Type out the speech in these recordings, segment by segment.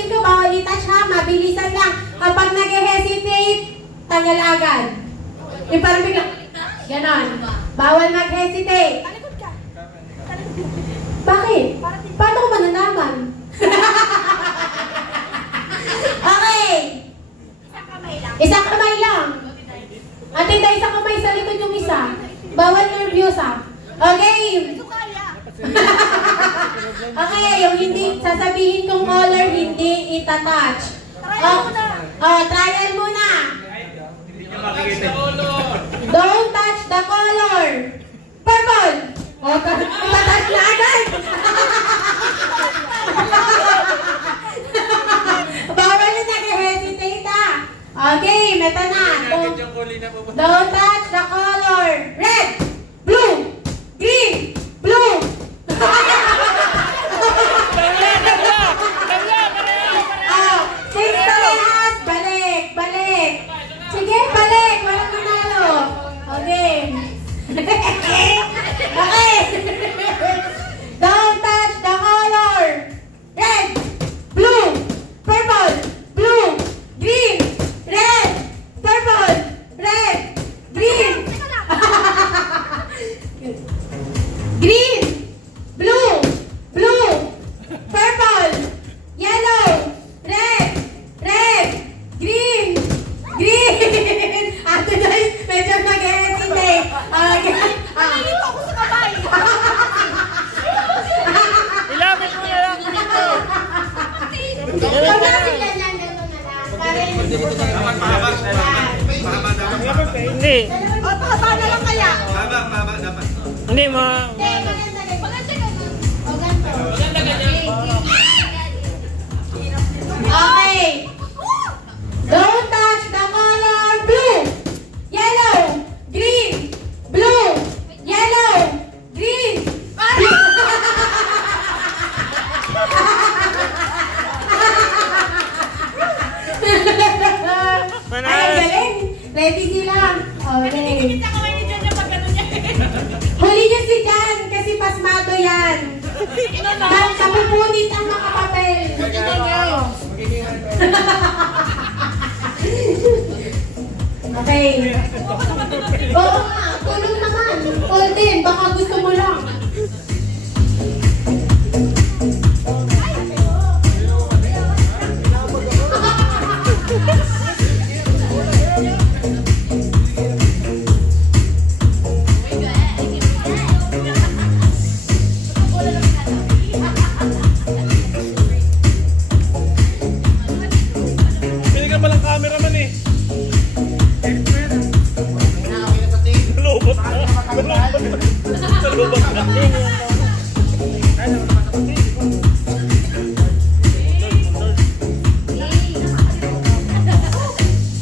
sasabihin ko, bawal i-touch ha, mabilisan lang. Kapag nag-hesitate, tanggal agad. Yung parang biglang, ganon. Bawal mag-hesitate. Bakit? Paano ko mananaman? Okay. Isang kamay lang. Atin tayo isang kamay sa likod yung isa. Bawal nervyos ha. Okay. Okay, yung hindi, sasabihin kong color, hindi itatouch. Trial muna. Don't touch the color. Purple. Itatouch na agad. Bawal yung nag-hesitate ha. Okay, meta na. Don't touch the color. Red, blue, green, blue. Six parehas. Balik, balik. Sige, balik. Walang manalo. Okay. Okay. Don't touch the color. Red, blue, purple, blue, green, red, purple, red, green. Green, blue, blue, purple, yellow, red, red, green, green. Ate guys, medyo nag-hesitate. Nalilito ako sa kamay. Ilapit mo na lang dito. Huwag natin ganyan, gano'n na lang. Para hindi po Hindi. Pakaba na lang kaya. Hindi mo. Okay. Don't touch the color blue, yellow, green, blue, yellow, green. Ay, galing. Ready sila. Okay. Kita kamay ni John yung pag gano'n niya. Huli niyo si Jan kasi pasmado yan. Kapupunit ang mga papel. Okay. Oo nga, tulong naman. Hold din, baka gusto mo lang. Pili ka palang cameraman eh. Nalubot na. Nalubot na.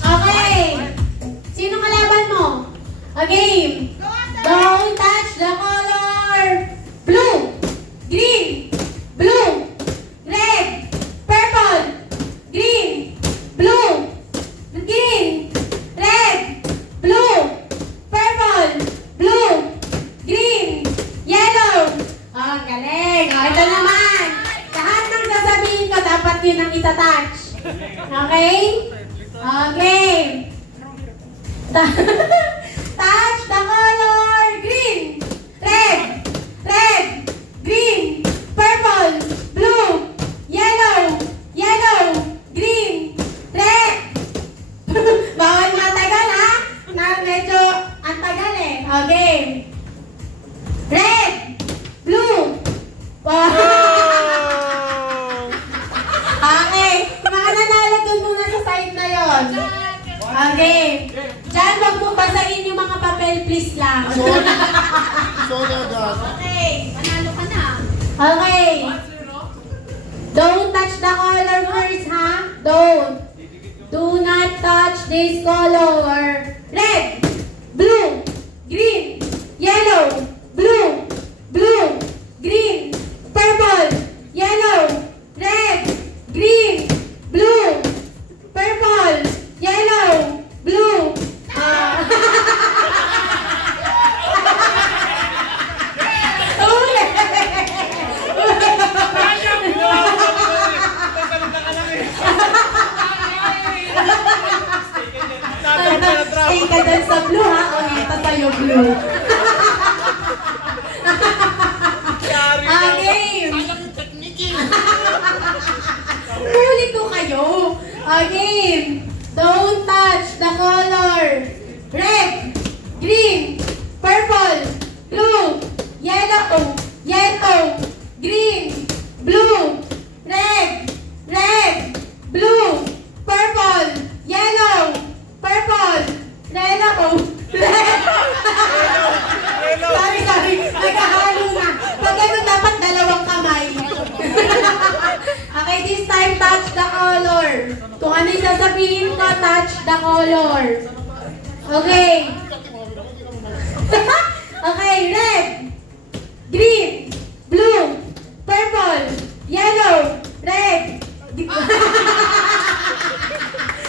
Okay. Sino kalaban mo? A game. Don't touch the color blue, green, blue, red, purple, green, blue, green, red, blue, purple, blue, green, yellow. Oh, galing. Oh, ito naman. Lahat ng sasabihin ko, dapat yun ang itatouch. Okay? Okay. Touch the color green, red, red, green, purple, blue, yellow, yellow, green, red. Bawal matagal ha? Na medyo ang tagal eh. Okay. Red, blue. Wow. Okay. Mga nanalo dun muna sa side na yon. Okay. Diyan, wag mo basahin yung mga papel, please lang. Okay, manalo ka na. Okay. Don't touch the color first, ha? Don't. Do not touch this color. Red, blue, green, yellow, blue, blue, green, purple, yellow, red, green, blue, purple, yellow, blue. yellow, blue. Okay. Huli ko kayo. Okay. Don't touch the color. Red, green, purple, blue, yellow, yellow, green, blue, red, red, blue, purple, yellow, purple, yellow, red. Sorry. Nagkahalo na. Pag ganun, dapat dalawang kamay. Okay, this time, touch the color. Kung ano yung sasabihin ko, touch the color. Okay. Okay, red, green, blue, purple, yellow, red.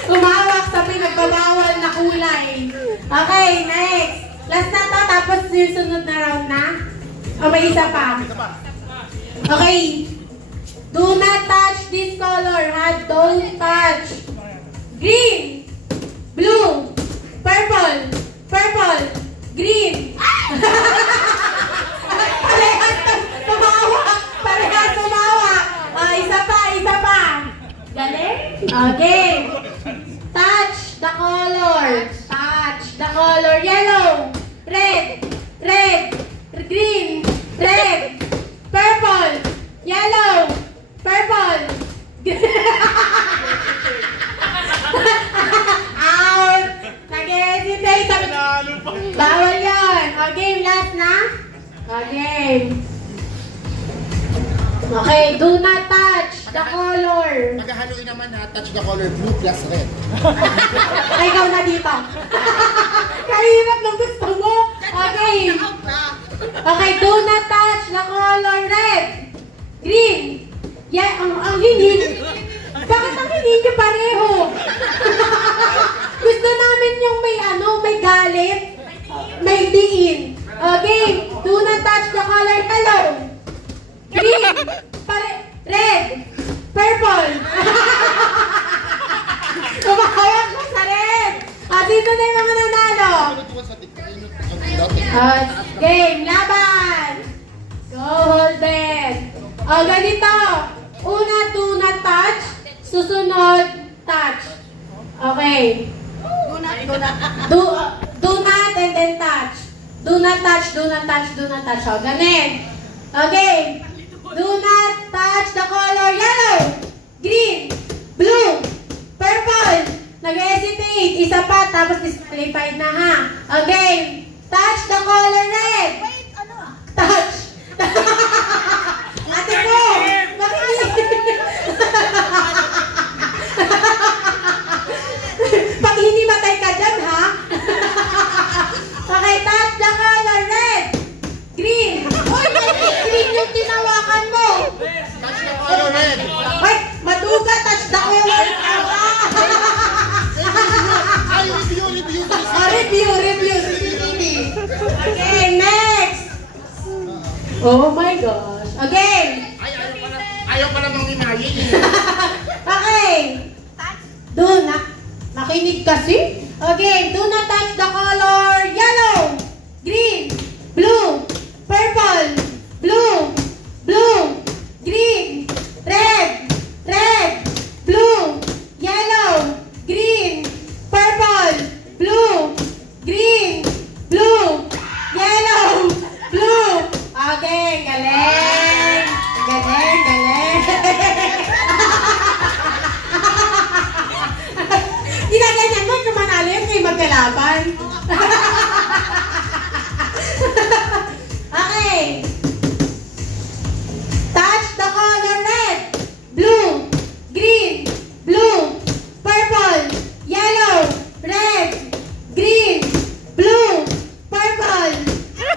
Umawak sa pinagbabawal na kulay. Okay, next. Last na to, tapos yung sunod na round na. O may isa pa. Okay. Do not touch this color, ha? Don't touch. Green, blue, purple, green. Parehas tumawa. Isa pa. Galing? Okay. Touch the color. Yellow, red, green, red, purple, yellow, purple. Out. Nag-hesitate. Bawal yan. Okay, last na? Okay. Okay, do not touch the color. Maghahaluin naman ha, touch the color blue plus red. Ay, ikaw na dito. Kahirap ng gusto mo. Okay. Okay, do not touch the color red. Green. Yeah, ang hinig. Bakit ang hinig niyo pareho? Gusto namin yung may galit. May diin. Okay, do not touch the color hello. Green. Red. Purple. Kumakawak mo sa red. Dito na yung mga nanalo. Game, laban. Go, hold it. Ganito. Una, do not touch. Susunod, touch. Okay. Do not and then touch. Do not touch. Ganun. Okay. Do not touch the color yellow, green, blue, purple. Nag-hesitate. Isa pa, tapos disqualified na ha. Okay. Touch the color red. Touch. Ate ko, makinig. Pag hinimatay ka dyan, ha? Okay, touch the color red, green. Green yung tinawakan mo. Touch the color red. Wait, maduga, touch the color. Ay, review. Review. Okay, next. Oh my gosh. Again. Ay, ayaw pa namang inayin. Okay. Do not. Makinig kasi. Okay, do not touch the color yellow, green, blue, purple, blue, green, red, blue, yellow, green, purple, blue, green, blue, yellow, blue. Okay, galing. Ginaganyan mo, kumanalo yun kayo magkalaban. Okay. Touch the color red, blue, green, blue, purple, yellow, red, green, blue, purple.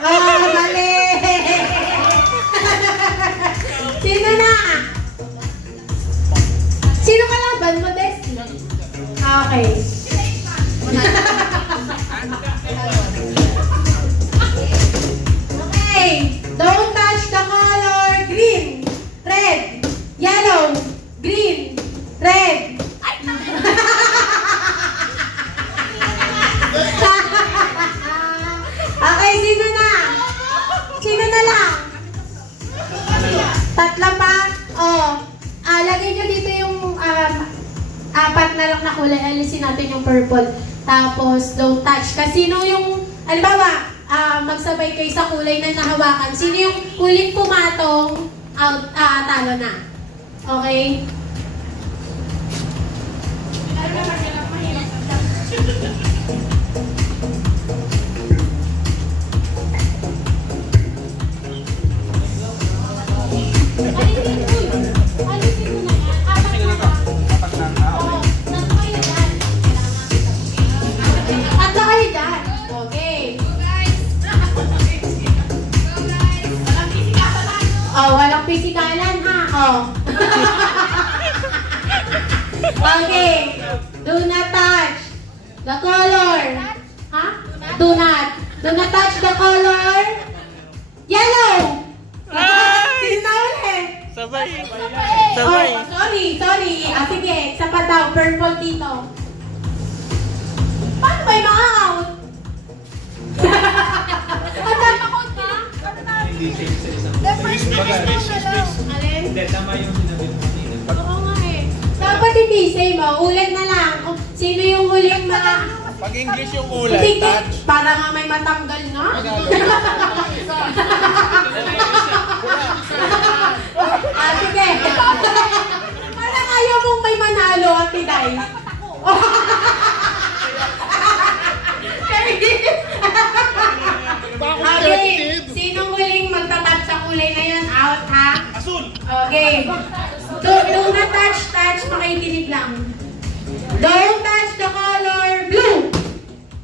Mali. Sino na? Sino kalaban mo, Desi? Okay. Okay. Don't touch the color green, red, yellow, green, red. ilagay nyo dito yung apat na lang na kulay. Alisin natin yung purple. Tapos, don't touch. Kasi sino yung, halimbawa, magsabay kayo sa kulay na nahawakan. Sino yung huling pumatong, out, talo na. Okay? Alisin mo na yan. Apat na lang. Oo. Tatlo kayo dyan. Tatlo kayo dyan. Okay. Oh, walang pisikalan ha. Oh. Okay. Do not touch the color. Ha? Do not. Do not touch the color. Yellow. Sino ulit? Sabay. Oh, Sabay. sorry. Sige, isa pa daw. Purple dito. Paano ba yung out? Ang dami ko ba? Alin? Hindi, tama yung sinabi mo kanina. Oo nga eh. Dapat hindi same oh. Ulit na lang. Kung sino yung huling Pag English yung Sige, para nga may matanggal na. Sige. Parang ayaw mong may manalo, Ate Day. Okay, sinong huling magtatap sa kulay na yun? Out, ha? Asul! Okay. Do not touch, makikinig lang. Don't touch the color blue.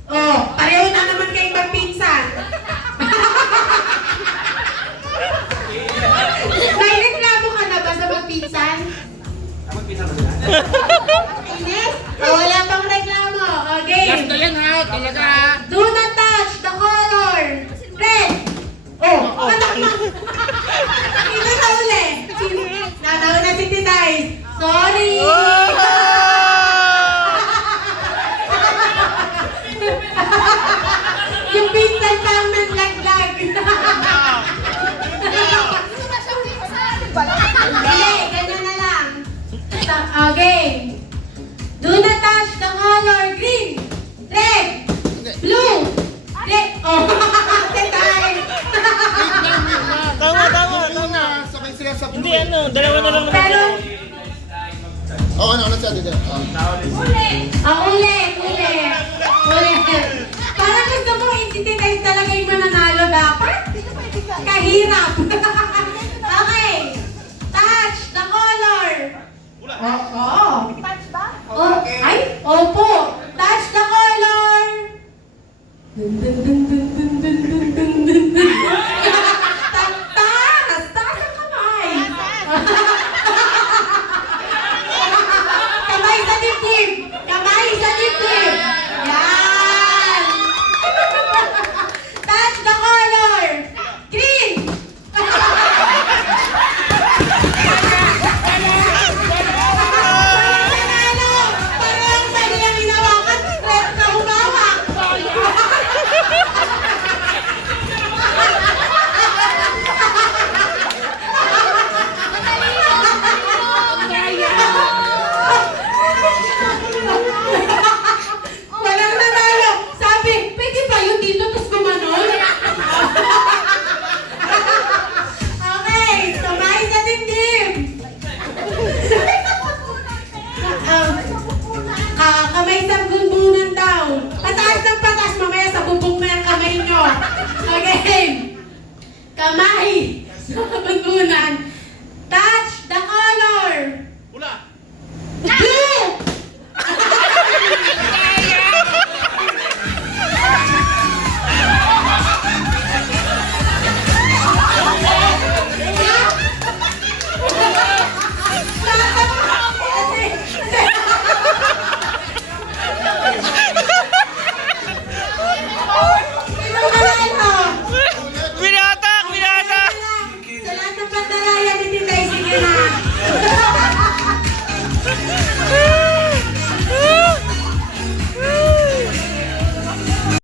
Oh, pareho na naman kayong magpinsan. May reklamo ka na ba sa magpinsan? Ines? Oh, wala pang reklamo. Okay. Last na yan ha, talaga. Do not touch the color red. Oh, Sino na uli? Nanauna si Titay. Sorry. Yung pinsan pang naglaglag. Hindi, ganyan na lang. Okay. Do not touch the color green, red, blue, red. Oh, Titay. Tama. Sabay sila sa blue. Hindi ano, dalawa na lang naman. Pero, Oo, ano siya dito? ulit. Parang gusto mo, si Titay talaga yung mananalo dapat. Kahirap. Okay. Touch the color. Oo.